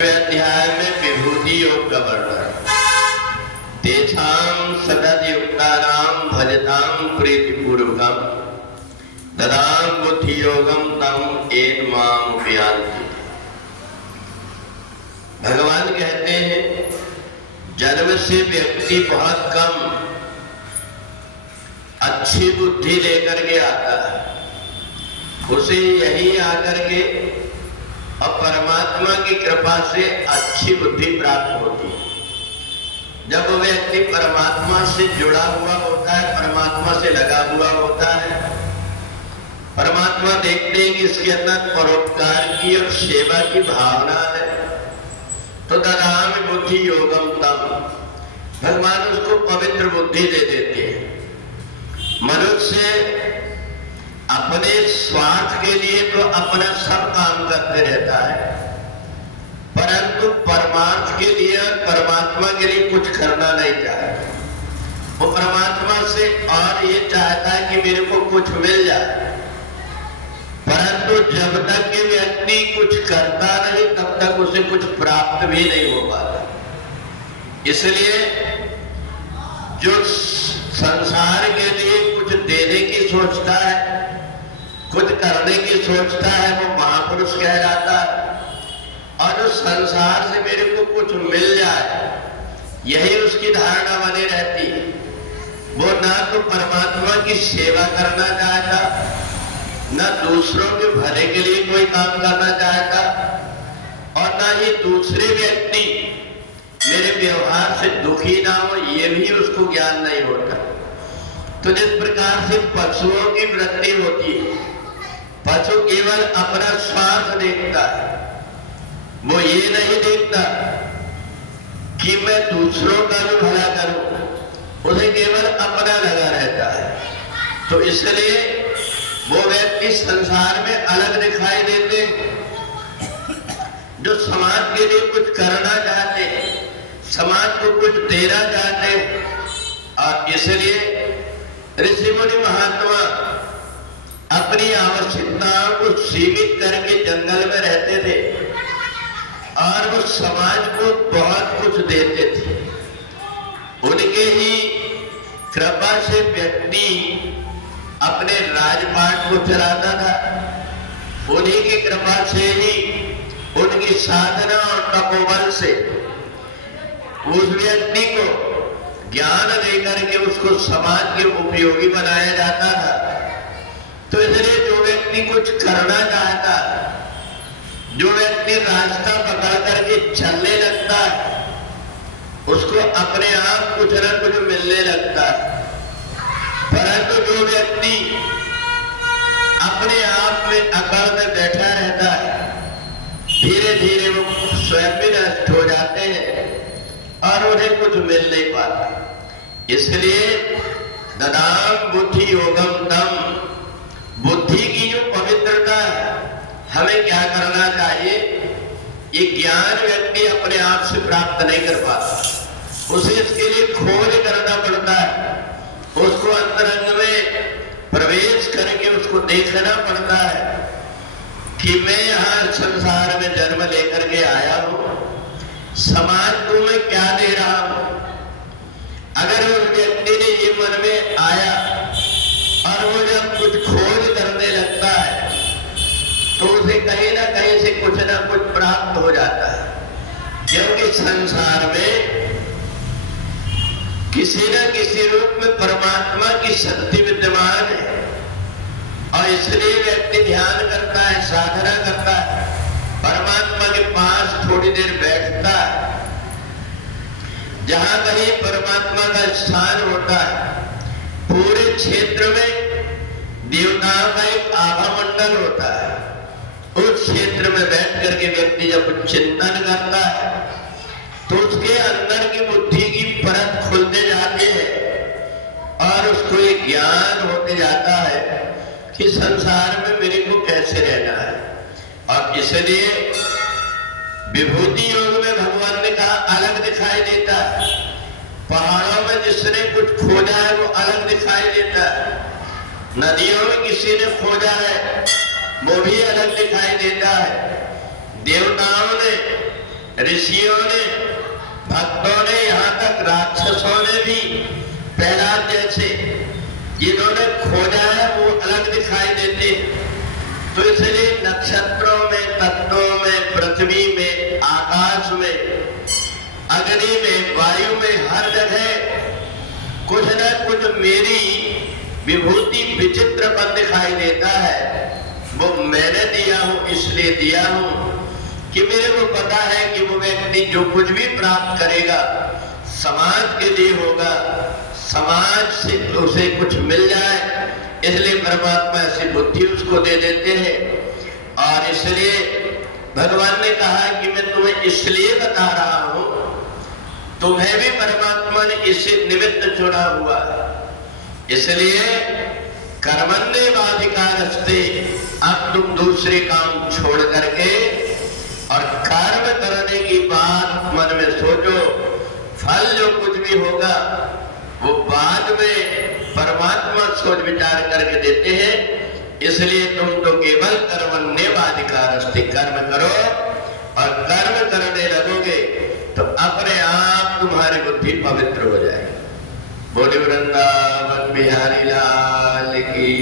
अध्याय में विभूति योग का वर्णन। तेषां सततयुक्तानां भजतां प्रीतिपूर्वकं ददां बुद्धि योगं तम येन माम उपयान्ति। भगवान कहते हैं जन्म से व्यक्ति बहुत कम अच्छी बुद्धि लेकर के आता है, उसे यही आकर के और परमात्मा की कृपा से अच्छी बुद्धि प्राप्त होती है। जब वो व्यक्ति परमात्मा से जुड़ा हुआ होता है, परमात्मा से लगा हुआ होता है, परमात्मा देखते हैं कि इसके अंदर परोपकार की और सेवा की भावना है, तो ददामि बुद्धि योगम तम, भगवान उसको पवित्र बुद्धि दे देते हैं। मनुष्य अपने स्वार्थ के लिए तो अपना सब काम करते रहता है, परंतु परमार्थ के लिए और परमात्मा के लिए कुछ करना नहीं चाहता। वो परमात्मा से और ये चाहता है कि मेरे को कुछ मिल जाए, परंतु जब तक के व्यक्ति कुछ करता नहीं तब तक उसे कुछ प्राप्त भी नहीं हो पाता। इसलिए जो संसार के लिए कुछ देने की सोचता है, कुछ करने की सोचता है, वो महापुरुष कहलाता है। और उस संसार से मेरे को कुछ मिल जाए, यही उसकी धारणा बनी रहती है। वो ना तो परमात्मा की सेवा करना चाहता, ना दूसरों के भले के लिए कोई काम करना चाहता, और ना ही दूसरे व्यक्ति मेरे व्यवहार से दुखी ना हो, ये भी उसको ज्ञान नहीं होता। तो जिस प्रकार से पशुओं की वृत्ति होती है, पशु केवल अपना स्वार्थ देखता है, वो ये नहीं देखता कि मैं दूसरों का भी भला करूं, उसे केवल अपना लगा रहता है। तो इसलिए वो व्यक्ति संसार में अलग दिखाई देते, जो समाज के लिए कुछ करना चाहते, समाज को कुछ देना चाहते। और इसलिए ऋषि मुनि महात्मा अपनी आवश्यकताओं को सीमित करके जंगल में रहते थे और वो समाज को बहुत कुछ देते थे। उनके ही कृपा से व्यक्ति अपने राजपाट को चलाता था। उन्हीं की कृपा से ही, उनकी साधना और तपोबल से उस व्यक्ति को ज्ञान देकर के उसको समाज के उपयोगी बनाया जाता था। तो इसलिए जो व्यक्ति कुछ करना चाहता, जो व्यक्ति रास्ता पकड़ करके चलने लगता है, उसको अपने आप कुछ न कुछ मिलने लगता है। परंतु जो व्यक्ति अपने आप में अकड़ में बैठा रहता है, धीरे धीरे वो स्वयं भी नष्ट हो जाते हैं और उन्हें कुछ मिल नहीं पाता। इसलिए ददाम बुद्धि योगम तम, बुद्धि की जो पवित्रता है, हमें क्या करना चाहिए, ये ज्ञान व्यक्ति अपने आप से प्राप्त नहीं कर पाता। उसे इसके लिए खोज करना पड़ता है, उसको अंतरंग में प्रवेश करके उसको देखना पड़ता है कि मैं यहाँ संसार में जन्म लेकर के आया हूँ, समाज को मैं क्या दे रहा हूँ। अगर उस व्यक्ति ने ये मन में आया और वो जब कुछ खोज करने लगता है, तो उसे कहीं ना कहीं से कुछ ना कुछ प्राप्त हो जाता है। क्योंकि संसार में किसी न किसी रूप में परमात्मा की शक्ति विद्यमान है, और इसलिए व्यक्ति ध्यान करता है, साधना करता है, परमात्मा के पास थोड़ी देर बैठता है। जहां कहीं परमात्मा का स्थान होता है, पूरे क्षेत्र में देवताओं का एक आभा मंडल होता है। उस क्षेत्र में बैठ करके व्यक्ति जब चिंतन करता है, तो उसके अंदर की बुद्धि की परत खुलते जाती है और उसको एक ज्ञान होते जाता है कि संसार में मेरे को कैसे रहना है। और इसलिए विभूति योग में भगवान ने कहा अलग दिखाई देता है। पहाड़ों में जिसने कुछ खोजा है वो अलग दिखाई देता है, नदियों में किसी ने खोजा है वो भी अलग दिखाई देता है, देवताओं ने ऋषियों ने, भक्तों ने, यहाँ तक राक्षसों ने भी प्रहलाद जैसे जिन्होंने खोजा है वो अलग दिखाई देते। तो इसलिए नक्षत्रों में, तत्वों में, पृथ्वी में, आकाश में, अग्नि में, वायु में, हर जगह कुछ न कुछ मेरी विभूति विचित्रपन दिखाई देता है। वो मैंने दिया हूं, इसलिए दिया हूं कि मेरे को पता है कि वो व्यक्ति जो कुछ भी प्राप्त करेगा समाज के लिए होगा, समाज से उसे कुछ मिल जाए, इसलिए परमात्मा ऐसी बुद्धि उसको दे देते हैं। और इसलिए भगवान ने कहा कि मैं तुम्हें इसलिए बता रहा हूं, तुम्हें भी परमात्मा ने इसी निमित्त चुना हुआ है। इसलिए कर्मण्येवाधिकारस्ते, अब तुम दूसरे काम छोड़ करके और कर्म करने की बात मन में सोचो। फल जो कुछ भी होगा वो बाद में परमात्मा सोच विचार करके देते हैं। इसलिए तुम तो केवल कर्मण्येवाधिकारस्ते, कर्म करो और कर्म करने लगोगे तो अपने आप तुम्हारी बुद्धि पवित्र हो जाएगी। बोले वृंदावन बिहारी लाल की।